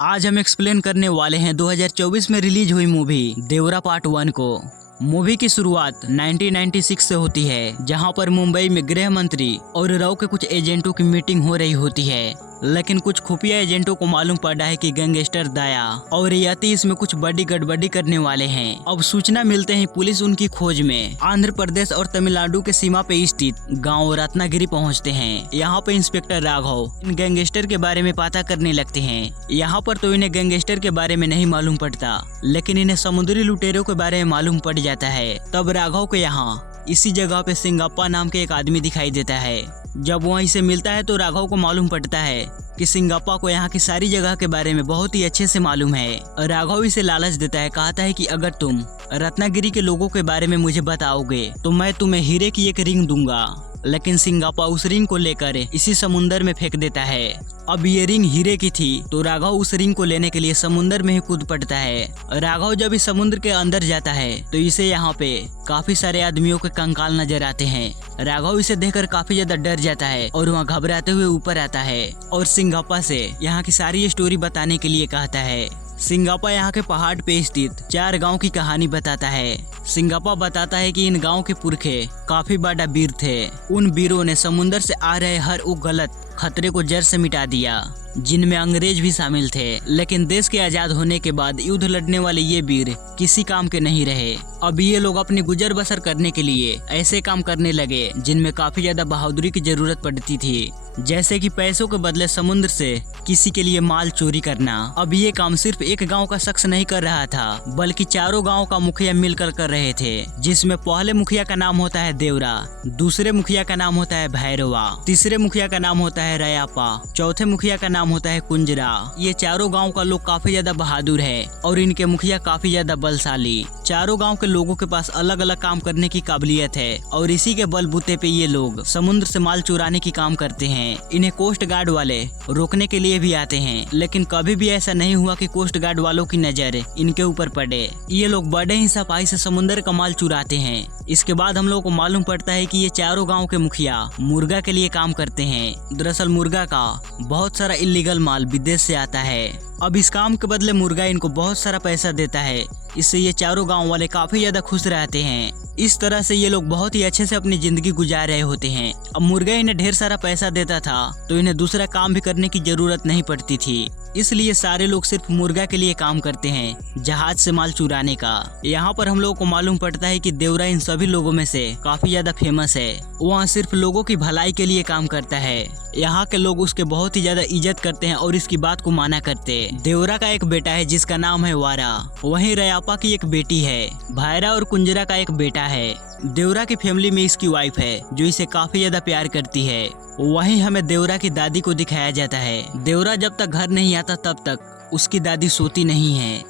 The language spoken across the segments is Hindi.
आज हम एक्सप्लेन करने वाले हैं 2024 में रिलीज हुई मूवी देवरा पार्ट 1 को। मूवी की शुरुआत 1996 से होती है, जहां पर मुंबई में गृह मंत्री और राव के कुछ एजेंटों की मीटिंग हो रही होती है। लेकिन कुछ खुफिया एजेंटों को मालूम पड़ा है कि गैंगस्टर दया और यति इसमें कुछ बड़ी गड़बड़ी करने वाले हैं। अब सूचना मिलते ही पुलिस उनकी खोज में आंध्र प्रदेश और तमिलनाडु के सीमा पे स्थित गांव रत्नागिरी पहुंचते हैं। यहाँ पे इंस्पेक्टर राघव इन गैंगस्टर के बारे में पता करने लगते हैं। यहाँ पर तो इन्हें गैंगस्टर के बारे में नहीं मालूम पड़ता, लेकिन इन्हें समुद्री लुटेरों के बारे में मालूम पड़ जाता है। तब राघव को यहाँ इसी जगह पे सिंगप्पा नाम के एक आदमी दिखाई देता है। जब वह इसे मिलता है तो राघव को मालूम पड़ता है कि सिंगप्पा को यहाँ की सारी जगह के बारे में बहुत ही अच्छे से मालूम है। राघव इसे लालच देता है, कहता है कि अगर तुम रत्नागिरी के लोगों के बारे में मुझे बताओगे तो मैं तुम्हें हीरे की एक रिंग दूंगा। लेकिन सिंगप्पा उस रिंग को लेकर इसी समुंदर में फेंक देता है। अब ये रिंग हीरे की थी तो राघव उस रिंग को लेने के लिए समुंदर में ही कूद पड़ता है। राघव जब इस समुद्र के अंदर जाता है तो इसे यहाँ पे काफी सारे आदमियों के कंकाल नजर आते हैं। राघव इसे देखकर काफी ज्यादा डर जाता है और वहाँ घबराते हुए ऊपर आता है और सिंगप्पा से यहाँ की सारी स्टोरी बताने के लिए कहता है। सिंगप्पा यहाँ के पहाड़ पे स्थित 4 गांव की कहानी बताता है। सिंगप्पा बताता है कि इन गांव के पुरखे काफी बड़ा वीर थे। उन वीरों ने समुद्र से आ रहे हर वो गलत खतरे को जड़ से मिटा दिया, जिनमें अंग्रेज भी शामिल थे। लेकिन देश के आजाद होने के बाद युद्ध लड़ने वाले ये वीर किसी काम के नहीं रहे। अब ये लोग अपनी गुजर बसर करने के लिए ऐसे काम करने लगे जिनमें काफी ज्यादा बहादुरी की जरूरत पड़ती थी, जैसे कि पैसों के बदले समुद्र से किसी के लिए माल चोरी करना। अब ये काम सिर्फ एक गांव का शख्स नहीं कर रहा था, बल्कि 4 गांव का मुखिया मिलकर कर रहे थे, जिसमें पहले मुखिया का नाम होता है देवरा, दूसरे मुखिया का नाम होता है भैरवा, तीसरे मुखिया का नाम होता है रयापा, चौथे मुखिया का नाम होता है कुंजरा। ये 4 गांव का लोग काफी ज्यादा बहादुर है और इनके मुखिया काफी ज्यादा बलशाली। 4 गांव के लोगों के पास अलग अलग काम करने की काबिलियत है और इसी के बलबूते पे ये लोग समुद्र से माल चुराने की काम करते हैं। इन्हें कोस्ट गार्ड वाले रोकने के लिए भी आते हैं, लेकिन कभी भी ऐसा नहीं हुआ कि कोस्ट गार्ड वालों की नजर इनके ऊपर पड़े। ये लोग बड़े ही सफाई से समुद्र का माल चुराते हैं। इसके बाद हम लोग को मालूम पड़ता है कि ये 4 गांव के मुखिया मुर्गा के लिए काम करते हैं। दरअसल मुर्गा का बहुत सारा इलीगल माल विदेश से आता है। अब इस काम के बदले मुर्गा इनको बहुत सारा पैसा देता है। इससे ये 4 गांव वाले काफी ज्यादा खुश रहते हैं। इस तरह से ये लोग बहुत ही अच्छे से अपनी जिंदगी गुजार रहे होते हैं। अब मुर्गा इन्हें ढेर सारा पैसा देता था तो इन्हें दूसरा काम भी करने की जरूरत नहीं पड़ती थी, इसलिए सारे लोग सिर्फ मुर्गा के लिए काम करते हैं, जहाज से माल चुराने का। यहाँ पर हम लोगों को मालूम पड़ता है कि देवरा इन सभी लोगों में से काफी ज्यादा फेमस है। वहाँ सिर्फ लोगों की भलाई के लिए काम करता है। यहाँ के लोग उसके बहुत ही ज्यादा इज्जत करते हैं और इसकी बात को माना करते। देवरा का एक बेटा है जिसका नाम है वारा, वहीं रयापा की एक बेटी है, भैरा और कुंजरा का एक बेटा है। देवरा की फैमिली में इसकी वाइफ है जो इसे काफी ज्यादा प्यार करती है। वहीं हमें देवरा की दादी को दिखाया जाता है। देवरा जब तक घर नहीं आता तब तक उसकी दादी सोती नहीं है।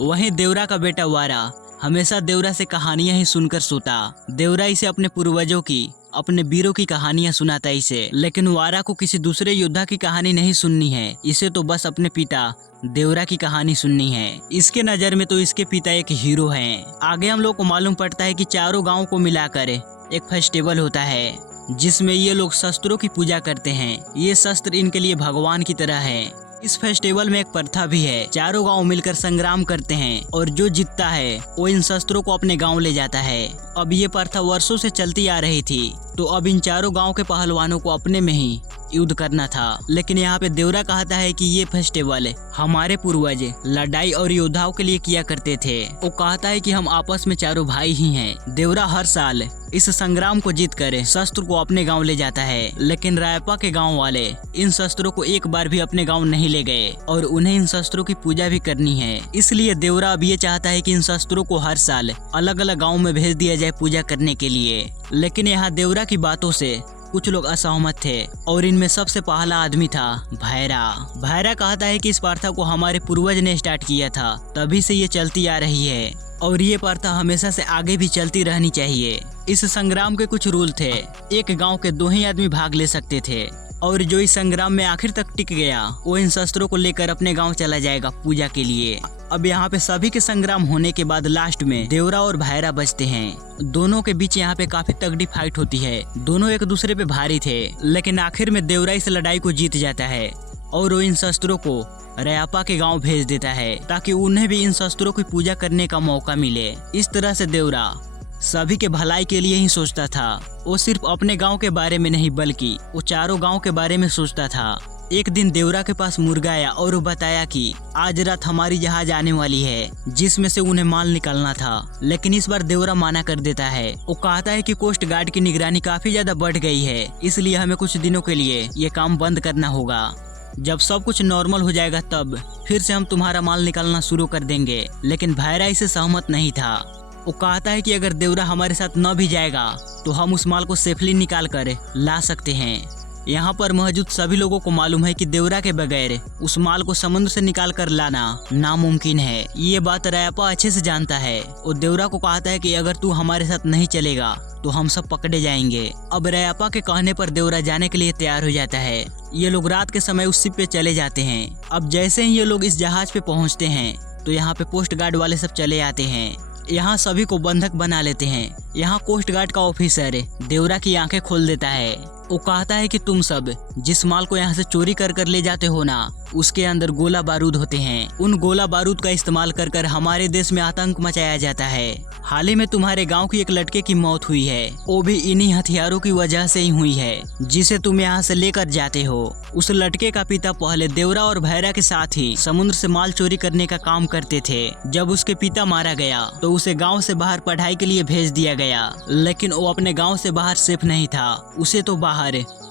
वहीं देवरा का बेटा वारा हमेशा देवरा से कहानियां ही सुनकर सोता। देवरा इसे अपने पूर्वजों की, अपने वीरों की कहानियां सुनाता इसे, लेकिन वारा को किसी दूसरे योद्धा की कहानी नहीं सुननी है। इसे तो बस अपने पिता देवरा की कहानी सुननी है। इसके नजर में तो इसके पिता एक हीरो हैं। आगे हम लोग को मालूम पड़ता है कि 4 गांव को मिलाकर एक फेस्टिवल होता है, जिसमें ये लोग शस्त्रों की पूजा करते हैं। ये शस्त्र इनके लिए भगवान की तरह है। इस फेस्टिवल में एक प्रथा भी है, 4 गांव मिलकर संग्राम करते हैं और जो जीतता है वो इन शस्त्रों को अपने गांव ले जाता है। अब ये प्रथा वर्षों से चलती आ रही थी, तो अब इन 4 गांव के पहलवानों को अपने में ही युद्ध करना था। लेकिन यहाँ पे देवरा कहता है कि ये फेस्टिवल हमारे पूर्वज लड़ाई और योद्धाओं के लिए किया करते थे। वो कहता है कि हम आपस में 4 भाई ही हैं। देवरा हर साल इस संग्राम को जीत कर शस्त्र को अपने गांव ले जाता है, लेकिन रायपा के गांव वाले इन शस्त्रों को एक बार भी अपने गांव नहीं ले गए और उन्हें इन शस्त्रों की पूजा भी करनी है। इसलिए देवरा अब ये चाहता है कि इन शस्त्रों को हर साल अलग अलग गाँव में भेज दिया जाए पूजा करने के लिए। लेकिन यहाँ देवरा की बातों से कुछ लोग असहमत थे और इनमें सबसे पहला आदमी था भैरा। भैरा कहता है कि इस प्रथा को हमारे पूर्वज ने स्टार्ट किया था, तभी से ये चलती आ रही है और ये प्रथा हमेशा से आगे भी चलती रहनी चाहिए। इस संग्राम के कुछ रूल थे। एक गांव के 2 ही आदमी भाग ले सकते थे और जो इस संग्राम में आखिर तक टिक गया वो इन शस्त्रों को लेकर अपने गांव चला जाएगा पूजा के लिए। अब यहाँ पे सभी के संग्राम होने के बाद लास्ट में देवरा और भैरा बचते हैं। दोनों के बीच यहाँ पे काफी तगड़ी फाइट होती है। दोनों एक दूसरे पे भारी थे, लेकिन आखिर में देवरा इस लड़ाई को जीत जाता है और वो इन शस्त्रों को रयापा के गांव भेज देता है ताकि उन्हें भी इन शस्त्रों की पूजा करने का मौका मिले। इस तरह से देवरा सभी के भलाई के लिए ही सोचता था। वो सिर्फ अपने गांव के बारे में नहीं बल्कि वो चारों गांव के बारे में सोचता था। एक दिन देवरा के पास मुर्गा आया और वो बताया कि आज रात हमारी जहाज आने वाली है जिसमें से उन्हें माल निकालना था। लेकिन इस बार देवरा माना कर देता है। वो कहता है कि कोस्ट गार्ड की निगरानी काफी ज्यादा बढ़ गई है, इसलिए हमें कुछ दिनों के लिए ये काम बंद करना होगा। जब सब कुछ नॉर्मल हो जाएगा तब फिर से हम तुम्हारा माल निकालना शुरू कर देंगे। लेकिन भायरा इसे सहमत नहीं था। वो कहता है कि अगर देवरा हमारे साथ न भी जाएगा तो हम उस माल को सेफली निकाल कर ला सकते हैं। यहाँ पर मौजूद सभी लोगों को मालूम है कि देवरा के बगैर उस माल को समुद्र से निकाल कर लाना नामुमकिन है। ये बात रयापा अच्छे से जानता है। वो देवरा को कहता है कि अगर तू हमारे साथ नहीं चलेगा तो हम सब पकड़े जाएंगे। अब रयापा के कहने पर देवरा जाने के लिए तैयार हो जाता है। ये लोग रात के समय उस शिप पे चले जाते हैं। अब जैसे ही ये लोग इस जहाज पे पहुँचते हैं तो यहाँ पे पोस्ट गार्ड वाले सब चले आते हैं। यहाँ सभी को बंधक बना लेते हैं। यहाँ कोस्ट गार्ड का ऑफिसर देवरा की आंखें खोल देता है। वो कहता है कि तुम सब जिस माल को यहाँ से चोरी कर कर ले जाते हो ना, उसके अंदर गोला बारूद होते हैं। उन गोला बारूद का इस्तेमाल कर कर हमारे देश में आतंक मचाया जाता है। हाल ही में तुम्हारे गांव की एक लड़के की मौत हुई है, वो भी इन्हीं हथियारों की वजह से ही हुई है जिसे तुम यहाँ से लेकर जाते हो। उस लड़के का पिता पहले देवरा और भैरा के साथ ही समुद्र से माल चोरी करने का काम करते थे। जब उसके पिता मारा गया तो उसे गाँव से बाहर पढ़ाई के लिए भेज दिया गया, लेकिन वो अपने गाँव से बाहर सेफ नहीं था। उसे तो बाहर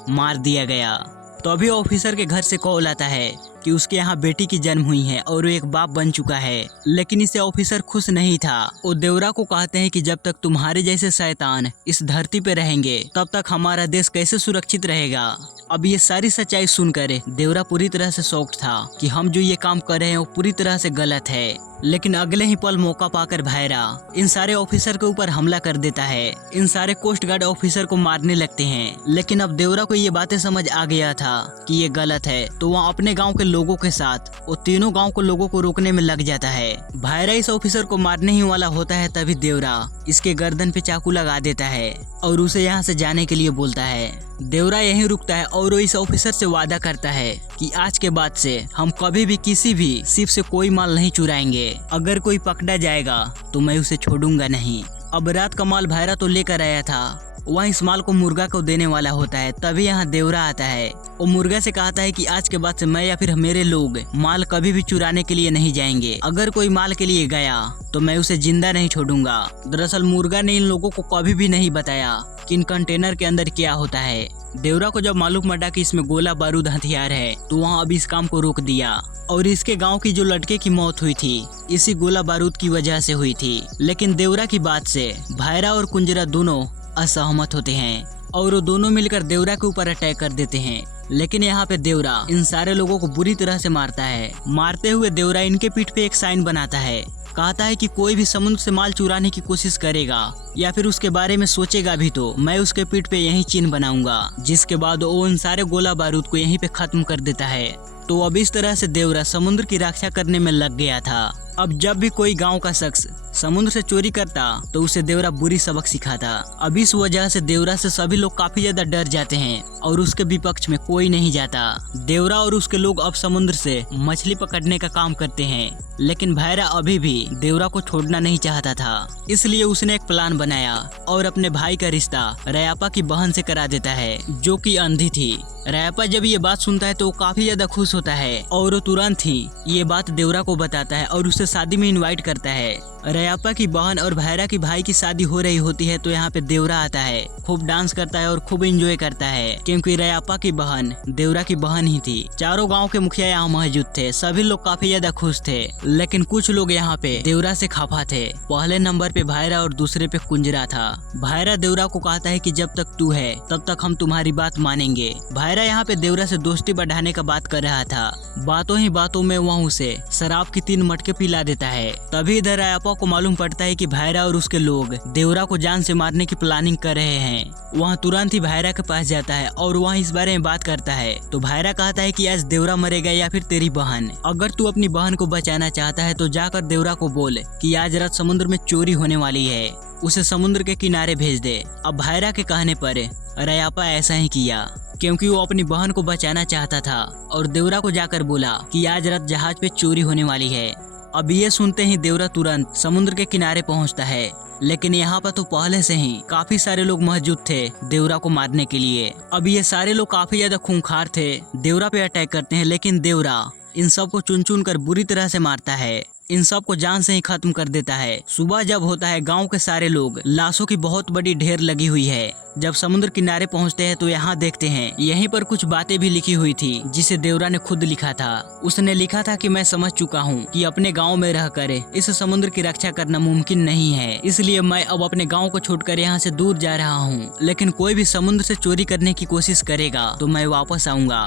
मार दिया गया। तो अभी ऑफिसर के घर से कॉल आता है कि उसके यहाँ बेटी की जन्म हुई है और वो एक बाप बन चुका है। लेकिन इससे ऑफिसर खुश नहीं था। वो देवरा को कहते हैं कि जब तक तुम्हारे जैसे शैतान इस धरती पे रहेंगे तब तक हमारा देश कैसे सुरक्षित रहेगा। अब ये सारी सच्चाई सुनकर देवरा पूरी तरह से शॉक्ड था कि हम जो ये काम कर रहे हैं वो पूरी तरह से गलत है। लेकिन अगले ही पल मौका पाकर भायरा इन सारे ऑफिसर के ऊपर हमला कर देता है। इन सारे कोस्ट गार्ड ऑफिसर को मारने लगते हैं। लेकिन अब देवरा को ये बातें समझ आ गया था कि ये गलत है, तो वहाँ अपने गांव के लोगों के साथ वो तीनों गांव को लोगों को रोकने में लग जाता है। भायरा इस ऑफिसर को मारने ही वाला होता है, तभी देवरा इसके गर्दन पे चाकू लगा देता है और उसे यहाँ से जाने के लिए बोलता है। देवरा यहीं रुकता है और वो इस ऑफिसर से वादा करता है कि आज के बाद से हम कभी भी किसी भी शिप से कोई माल नहीं चुराएंगे। अगर कोई पकड़ा जाएगा तो मैं उसे छोड़ूंगा नहीं। अब रात का माल भायरा तो लेकर आया था, वह इस माल को मुर्गा को देने वाला होता है। तभी यहाँ देवरा आता है। वो मुर्गा से कहता है कि आज के बाद से मैं या फिर मेरे लोग माल कभी भी चुराने के लिए नहीं जाएंगे। अगर कोई माल के लिए गया तो मैं उसे जिंदा नहीं छोड़ूंगा। दरअसल मुर्गा ने इन लोगों को कभी भी नहीं बताया कि इन कंटेनर के अंदर क्या होता है। देवरा को जब मालूम पड़ा कि इसमें गोला बारूद हथियार है तो वहाँ अब इस काम को रोक दिया। और इसके गांव की जो लड़के की मौत हुई थी इसी गोला बारूद की वजह से हुई थी। लेकिन देवरा की बात से भायरा और कुंजरा दोनों असहमत होते हैं और वो दोनों मिलकर देवरा के ऊपर अटैक कर देते हैं। लेकिन यहाँ पे देवरा इन सारे लोगों को बुरी तरह से मारता है। मारते हुए देवरा इनके पीठ पे एक साइन बनाता है। कहता है कि कोई भी समुद्र से माल चुराने की कोशिश करेगा या फिर उसके बारे में सोचेगा भी तो मैं उसके पीठ पे यही चिन्ह बनाऊंगा। जिसके बाद वो इन सारे गोला बारूद को यहीं पे खत्म कर देता है। तो अब इस तरह से देवरा समुद्र की रक्षा करने में लग गया था। अब जब भी कोई गांव का शख्स समुद्र से चोरी करता तो उसे देवरा बुरी सबक सिखाता। अब इस वजह से देवरा से सभी लोग काफी ज्यादा डर जाते हैं और उसके विपक्ष में कोई नहीं जाता। देवरा और उसके लोग अब समुद्र से मछली पकड़ने का काम करते हैं। लेकिन भायरा अभी भी देवरा को छोड़ना नहीं चाहता था, इसलिए उसने एक प्लान बनाया और अपने भाई का रिश्ता रयापा की बहन से करा देता है जो कि अंधी थी। रयापा जब ये बात सुनता है तो वो काफी ज्यादा खुश होता है और वो तुरंत ही ये बात देवरा को बताता है और उसे शादी में इनवाइट करता है। रयापा की बहन और भायरा की भाई की शादी हो रही होती है तो यहाँ पे देवरा आता है, खूब डांस करता है और खूब एंजॉय करता है क्योंकि रयापा की बहन देवरा की बहन ही थी। चारों गांव के मुखिया यहाँ मौजूद थे। सभी लोग काफी ज्यादा खुश थे। लेकिन कुछ लोग यहाँ पे देवरा से खफा थे। पहले नंबर पे भायरा और दूसरे पे कुंजरा था। भायरा देवरा को कहता है कि जब तक तू है तब तक हम तुम्हारी बात मानेंगे। भायरा यहाँ पे देवरा से दोस्ती बढ़ाने का बात कर रहा था। बातों ही बातों में वह उसे शराब की 3 मटके पिला देता है। तभी इधर रयापा को मालूम पड़ता है कि भायरा और उसके लोग देवरा को जान से मारने की प्लानिंग कर रहे हैं। वहाँ तुरंत ही भायरा के पास जाता है और वहाँ इस बारे में बात करता है। तो भायरा कहता है कि आज देवरा मरेगा या फिर तेरी बहन। अगर तू अपनी बहन को बचाना चाहता है तो जाकर देवरा को बोल कि आज रात समुद्र में चोरी होने वाली है, उसे समुद्र के किनारे भेज दे। अब भायरा के कहने पर रयापा ऐसा ही किया। क्योंकि वो अपनी बहन को बचाना चाहता था और देवरा को जाकर बोला कि आज रात जहाज पे चोरी होने वाली है। अब ये सुनते ही देवरा तुरंत समुद्र के किनारे पहुंचता है, लेकिन यहाँ पर तो पहले से ही काफी सारे लोग मौजूद थे देवरा को मारने के लिए। अब ये सारे लोग काफी ज्यादा खूंखार थे, देवरा पे अटैक करते हैं, लेकिन देवरा इन सबको चुन चुन कर बुरी तरह से मारता है, इन सब को जान से ही खत्म कर देता है। सुबह जब होता है, गांव के सारे लोग लाशों की बहुत बड़ी ढेर लगी हुई है। जब समुद्र किनारे पहुंचते हैं तो यहाँ देखते हैं यहीं पर कुछ बातें भी लिखी हुई थी जिसे देवरा ने खुद लिखा था। उसने लिखा था कि मैं समझ चुका हूँ कि अपने गांव में रहकर इस समुद्र की रक्षा करना मुमकिन नहीं है, इसलिए मैं अब अपने गांव को छोड़कर यहाँ से दूर जा रहा हूँ। लेकिन कोई भी समुद्र से चोरी करने की कोशिश करेगा तो मैं वापस आऊंगा।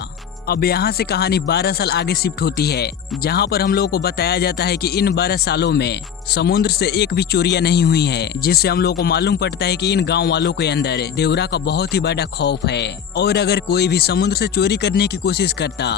अब यहाँ से कहानी 12 साल आगे शिफ्ट होती है, जहाँ पर हम लोगों को बताया जाता है कि इन 12 सालों में समुद्र से एक भी चोरियां नहीं हुई है, जिससे हम लोगों को मालूम पड़ता है कि इन गांव वालों के अंदर देवरा का बहुत ही बड़ा खौफ है। और अगर कोई भी समुद्र से चोरी करने की कोशिश करता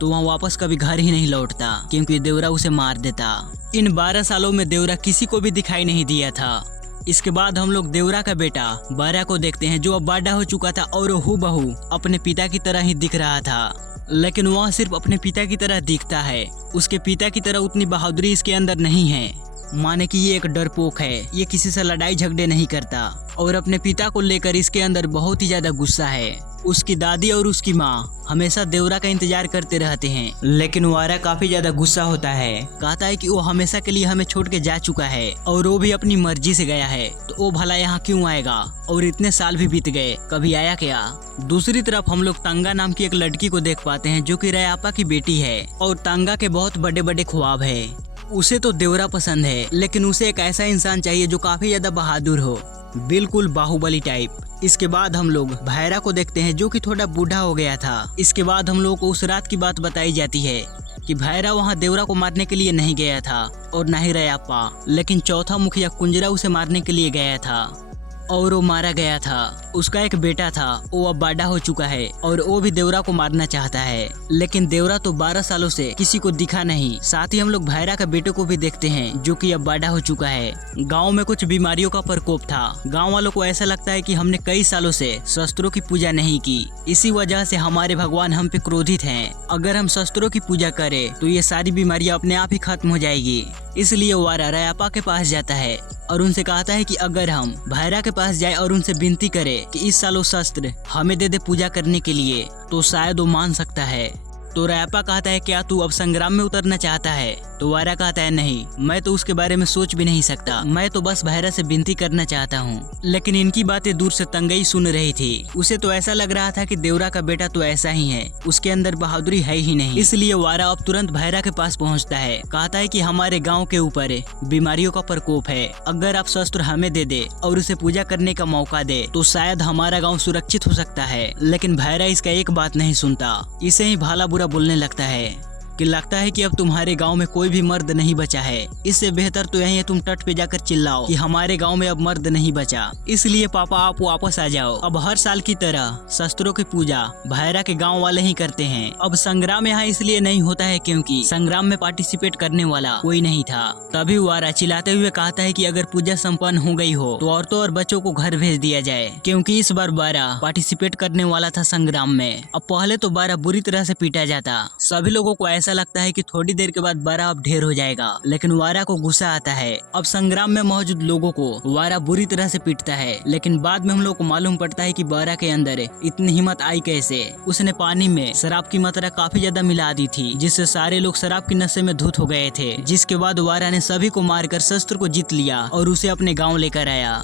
तो वहाँ वापस कभी घर ही नहीं लौटता, क्योंकि देवरा उसे मार देता। इन 12 सालों में देवरा किसी को भी दिखाई नहीं दिया था। इसके बाद हम लोग देवरा का बेटा बारा को देखते हैं, जो अब बड़ा हो चुका था और हूबहू अपने पिता की तरह ही दिख रहा था। लेकिन वह सिर्फ अपने पिता की तरह दिखता है, उसके पिता की तरह उतनी बहादुरी इसके अंदर नहीं है। माने कि ये एक डरपोक है, ये किसी से लड़ाई झगड़े नहीं करता और अपने पिता को लेकर इसके अंदर बहुत ही ज्यादा गुस्सा है। उसकी दादी और उसकी माँ हमेशा देवरा का इंतजार करते रहते हैं, लेकिन वारा काफी ज्यादा गुस्सा होता है। कहता है कि वो हमेशा के लिए हमें छोड़ के जा चुका है और वो भी अपनी मर्जी से गया है, तो वो भला यहाँ क्यों आएगा? और इतने साल भी बीत गए, कभी आया क्या? दूसरी तरफ हम लोग तंगा नाम की एक लड़की को देख पाते हैं, जो कि रयापा की बेटी है और तंगा के बहुत बड़े बड़े ख्वाब है। उसे तो देवरा पसंद है, लेकिन उसे एक ऐसा इंसान चाहिए जो काफी ज्यादा बहादुर हो, बिल्कुल बाहुबली टाइप। इसके बाद हम लोग भैरा को देखते हैं, जो कि थोड़ा बूढ़ा हो गया था। इसके बाद हम लोगों को उस रात की बात बताई जाती है कि भैरा वहां देवरा को मारने के लिए नहीं गया था और न ही रयापा, लेकिन चौथा मुखिया कुंजरा उसे मारने के लिए गया था और वो मारा गया था। उसका एक बेटा था, वो अब बड़ा हो चुका है और वो भी देवरा को मारना चाहता है, लेकिन देवरा तो 12 सालों से किसी को दिखा नहीं। साथ ही हम लोग भैरा का बेटे को भी देखते हैं, जो कि अब बड़ा हो चुका है। गांव में कुछ बीमारियों का प्रकोप था। गांव वालों को ऐसा लगता है कि हमने कई सालों से शस्त्रों की पूजा नहीं की, इसी वजह से हमारे भगवान हम पे क्रोधित हैं। अगर हम शस्त्रों की पूजा करें तो ये सारी बीमारियां अपने आप ही खत्म हो जाएगी। इसलिए वारा रयापा के पास जाता है और उनसे कहता है कि अगर हम भैरा के पास जाए और उनसे विनती करें कि इस साल वो शस्त्र हमें दे दे पूजा करने के लिए, तो शायद वो मान सकता है। तो रयापा कहता है, क्या तू अब संग्राम में उतरना चाहता है? तो वारा कहता है, नहीं, मैं तो उसके बारे में सोच भी नहीं सकता, मैं तो बस भैरा से विनती करना चाहता हूँ। लेकिन इनकी बातें दूर से तंगई सुन रही थी। उसे तो ऐसा लग रहा था कि देवरा का बेटा तो ऐसा ही है, उसके अंदर बहादुरी है ही नहीं। इसलिए वारा अब तुरंत भैरा के पास पहुँचता है। कहता है कि हमारे गाँव के ऊपर बीमारियों का प्रकोप है, अगर आप शस्त्र हमें दे दे और उसे पूजा करने का मौका दे तो शायद हमारा गाँव सुरक्षित हो सकता है। लेकिन भैरा इसका एक बात नहीं सुनता, इसे ही भाला बुरा बोलने लगता है कि लगता है कि अब तुम्हारे गांव में कोई भी मर्द नहीं बचा है, इससे बेहतर तो यही है तुम तट पे जाकर चिल्लाओ कि हमारे गांव में अब मर्द नहीं बचा, इसलिए पापा आप वापस आ जाओ। अब हर साल की तरह शस्त्रों की पूजा भैरा के गांव वाले ही करते हैं। अब संग्राम यहाँ इसलिए नहीं होता है क्योंकि संग्राम में पार्टिसिपेट करने वाला कोई नहीं था। तभी वारा चिल्लाते हुए कहता है कि अगर पूजा संपन्न हो गई हो तो औरतों और बच्चों को घर भेज दिया जाए, क्योंकि इस बार वारा पार्टिसिपेट करने वाला था संग्राम में। अब पहले तो वारा बुरी तरह से पीटा जाता, सभी लोगों को ऐसा लगता है कि थोड़ी देर के बाद वारा अब ढेर हो जाएगा, लेकिन वारा को गुस्सा आता है। अब संग्राम में मौजूद लोगों को वारा बुरी तरह से पीटता है, लेकिन बाद में हम लोग को मालूम पड़ता है कि वारा के अंदर इतनी हिम्मत आई कैसे। उसने पानी में शराब की मात्रा काफी ज्यादा मिला दी थी, जिससे सारे लोग शराब की नशे में धुत हो गए थे। जिसके बाद वारा ने सभी को मारकर शस्त्र को जीत लिया और उसे अपने गाँव लेकर आया।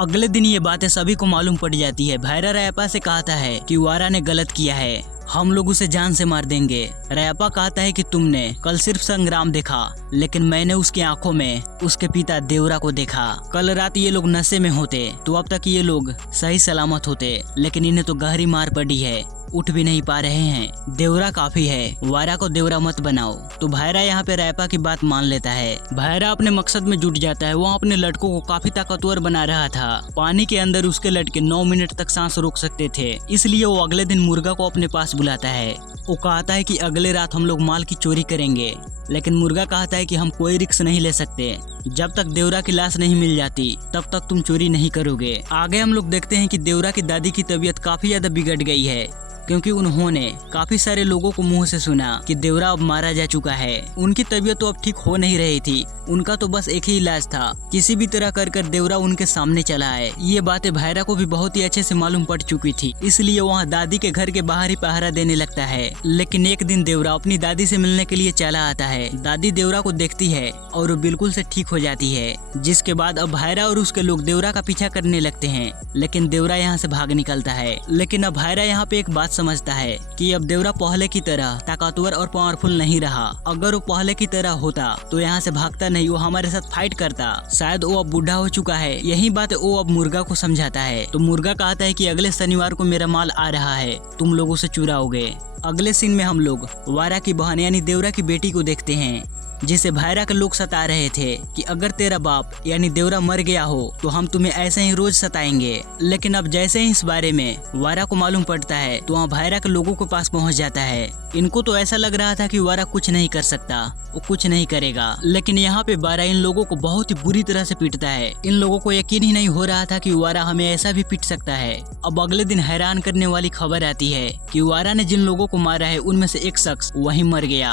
अगले दिन ये बातें सभी को मालूम पड़ जाती है। भैरा रयापा से कहता है कि वारा ने गलत किया है, हम लोग उसे जान से मार देंगे। रयापा कहता है कि तुमने कल सिर्फ संग्राम देखा, लेकिन मैंने उसकी आंखों में उसके पिता देवरा को देखा। कल रात ये लोग नशे में होते तो अब तक ये लोग सही सलामत होते, लेकिन इन्हें तो गहरी मार पड़ी है, उठ भी नहीं पा रहे हैं। देवरा काफी है, वारा को देवरा मत बनाओ। तो भैरा यहाँ पे रयापा की बात मान लेता है। भैरा अपने मकसद में जुट जाता है। वो अपने लड़कों को काफी ताकतवर बना रहा था। पानी के अंदर उसके लड़के 9 मिनट तक सांस रोक सकते थे, इसलिए वो अगले दिन मुर्गा को अपने पास बुलाता है। वो कहता है कि अगले रात हम लोग माल की चोरी करेंगे, लेकिन मुर्गा कहता है कि हम कोई रिस्क नहीं ले सकते, जब तक देवरा की लाश नहीं मिल जाती तब तक तुम चोरी नहीं करोगे। आगे हम लोग देखते हैं कि देवरा की दादी की तबीयत काफी ज्यादा बिगड़ गई है। क्योंकि उन्होंने काफी सारे लोगों को मुंह से सुना कि देवरा अब मारा जा चुका है। उनकी तबीयत तो अब ठीक हो नहीं रही थी, उनका तो बस एक ही इलाज था, किसी भी तरह कर देवरा उनके सामने चला आए। ये बातें भायरा को भी बहुत ही अच्छे से मालूम पड़ चुकी थी, इसलिए वहाँ दादी के घर के बाहर ही पहरा देने लगता है। लेकिन एक दिन देवरा अपनी दादी से मिलने के लिए चला आता है। दादी देवरा को देखती है और वो बिल्कुल से ठीक हो जाती है, जिसके बाद अब भायरा और उसके लोग देवरा का पीछा करने लगते हैं। लेकिन देवरा यहाँ से भाग निकलता है। लेकिन अब भायरा यहाँ पे एक बात समझता है कि अब देवरा पहले की तरह ताकतवर और पावरफुल नहीं रहा। अगर वो पहले की तरह होता तो यहाँ से भागता नहीं, वो हमारे साथ फाइट करता। शायद वो अब बूढ़ा हो चुका है। यही बात वो अब मुर्गा को समझाता है। तो मुर्गा कहता है कि अगले शनिवार को मेरा माल आ रहा है, तुम लोगों से चुराओगे। अगले सीन में हम लोग वारा की बहन यानी देवरा की बेटी को देखते हैं, जिसे भायरा के लोग सता रहे थे कि अगर तेरा बाप यानी देवरा मर गया हो तो हम तुम्हें ऐसे ही रोज सताएंगे। लेकिन अब जैसे ही इस बारे में वारा को मालूम पड़ता है तो वहाँ भायरा के लोगों के पास पहुँच जाता है। इनको तो ऐसा लग रहा था कि वारा कुछ नहीं कर सकता, वो कुछ नहीं करेगा। लेकिन यहाँ पे वारा इन लोगों को बहुत ही बुरी तरह से पीटता है। इन लोगों को यकीन ही नहीं हो रहा था कि वारा हमें ऐसा भी पीट सकता है। अब अगले दिन हैरान करने वाली खबर आती है कि वारा ने जिन लोगों को मारा है उनमें से एक शख्स वहीं मर गया।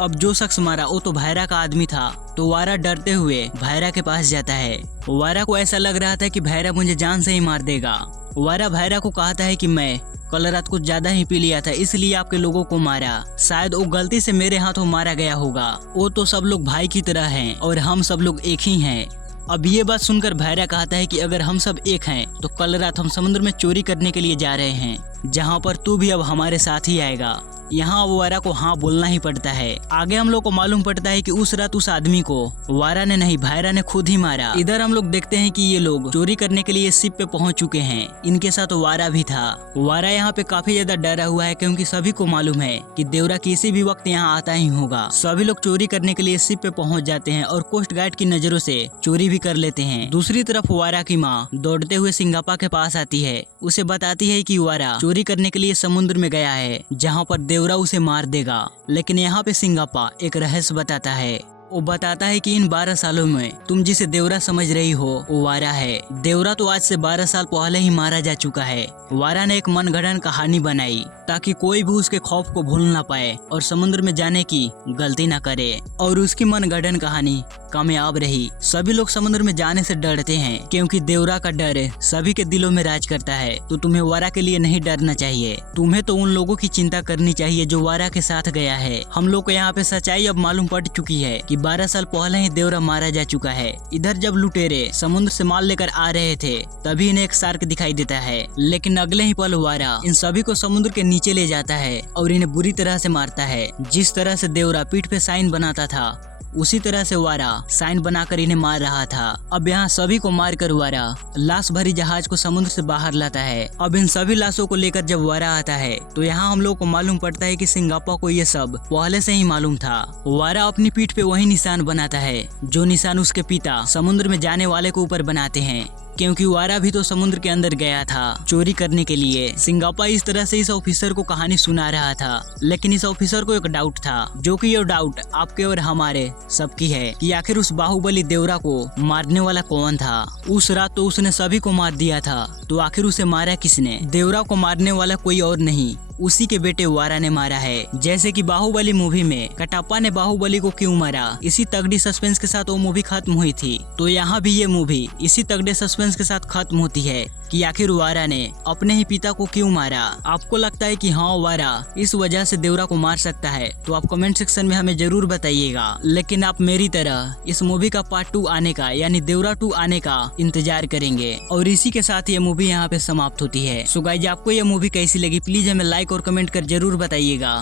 अब जो शख्स मारा वो तो भायरा का आदमी था। तो वारा डरते हुए भायरा के पास जाता है। वारा को ऐसा लग रहा था कि भायरा मुझे जान से ही मार देगा। वारा भायरा को कहता है कि मैं कल रात कुछ ज्यादा ही पी लिया था, इसलिए आपके लोगों को मारा। शायद वो गलती से मेरे हाथों मारा गया होगा। वो तो सब लोग भाई की तरह हैं और हम सब लोग एक ही हैं। अब ये बात सुनकर भायरा कहता है कि अगर हम सब एक हैं तो कल रात हम समुद्र में चोरी करने के लिए जा रहे हैं, जहाँ पर तू भी अब हमारे साथ ही आएगा। यहाँ वारा को हाँ बोलना ही पड़ता है। आगे हम लोग को मालूम पड़ता है कि उस रात उस आदमी को वारा ने नहीं भायरा ने खुद ही मारा। इधर हम लोग देखते हैं कि ये लोग चोरी करने के लिए शिप पे पहुंच चुके हैं। इनके साथ वारा भी था। वारा यहाँ पे काफी ज्यादा डरा हुआ है, क्योंकि सभी को मालूम है कि देवरा किसी भी वक्त यहाँ आता ही होगा। सभी लोग चोरी करने के लिए शिप पे पहुँच जाते हैं और कोस्ट गार्ड की नजरों से चोरी भी कर लेते हैं। दूसरी तरफ वारा की माँ दौड़ते हुए सिंगापा के पास आती है। उसे बताती है कि वारा चोरी करने के लिए समुद्र में गया है, जहाँ पर देवरा उसे मार देगा। लेकिन यहाँ पे सिंगापा एक रहस्य बताता है। वो बताता है कि इन 12 सालों में तुम जिसे देवरा समझ रही हो वो वारा है। देवरा तो आज से 12 साल पहले ही मारा जा चुका है। वारा ने एक मनगढ़ंत कहानी बनाई ताकि कोई भी उसके खौफ को भूल ना पाए और समुद्र में जाने की गलती ना करे। और उसकी मनगढ़ंत कहानी कामयाब रही। सभी लोग समुद्र में जाने से डरते हैं, क्योंकि देवरा का डर सभी के दिलों में राज करता है। तो तुम्हें वारा के लिए नहीं डरना चाहिए। तुम्हें तो उन लोगों की चिंता करनी चाहिए जो वारा के साथ गया है। हम लोग को यहाँ पे सच्चाई अब मालूम पड़ चुकी है कि 12 साल पहले ही देवरा मारा जा चुका है। इधर जब लुटेरे समुद्र से माल लेकर आ रहे थे तभी इन्हें एक शार्क दिखाई देता है। लेकिन अगले ही पल वारा इन सभी को समुद्र के नीचे ले जाता है और इन्हें बुरी तरह से मारता है। जिस तरह से देवरा पीठ पे साइन बनाता था उसी तरह से वारा साइन बनाकर इन्हें मार रहा था। अब यहाँ सभी को मारकर वारा लाश भरी जहाज को समुद्र से बाहर लाता है। अब इन सभी लाशों को लेकर जब वारा आता है तो यहाँ हम लोग को मालूम पड़ता है कि सिंगापा को ये सब पहले से ही मालूम था। वारा अपनी पीठ पे वही निशान बनाता है जो निशान उसके पिता समुद्र में जाने वाले के ऊपर बनाते हैं, क्योंकि वारा भी तो समुद्र के अंदर गया था चोरी करने के लिए। सिंगापा इस तरह से इस ऑफिसर को कहानी सुना रहा था, लेकिन इस ऑफिसर को एक डाउट था, जो कि ये डाउट आपके और हमारे सबकी है कि आखिर उस बाहुबली देवरा को मारने वाला कौन था। उस रात तो उसने सभी को मार दिया था, तो आखिर उसे मारा किसने? देवरा को मारने वाला कोई और नहीं, उसी के बेटे वारा ने मारा है। जैसे कि बाहुबली मूवी में कटप्पा ने बाहुबली को क्यों मारा, इसी तगड़ी सस्पेंस के साथ वो मूवी खत्म हुई थी। तो यहाँ भी ये मूवी इसी तगड़े सस्पेंस के साथ खत्म होती है कि आखिर वारा ने अपने ही पिता को क्यों मारा। आपको लगता है कि हाँ वारा इस वजह से देवरा को मार सकता है? तो आप कमेंट सेक्शन में हमें जरूर बताइएगा। लेकिन आप मेरी तरह इस मूवी का पार्ट 2 आने का यानी देवरा 2 आने का इंतजार करेंगे। और इसी के साथ ये मूवी यहाँ पे समाप्त होती है। सो गाइस, आपको ये मूवी कैसी लगी प्लीज हमें लाइक और कमेंट कर जरूर बताइएगा।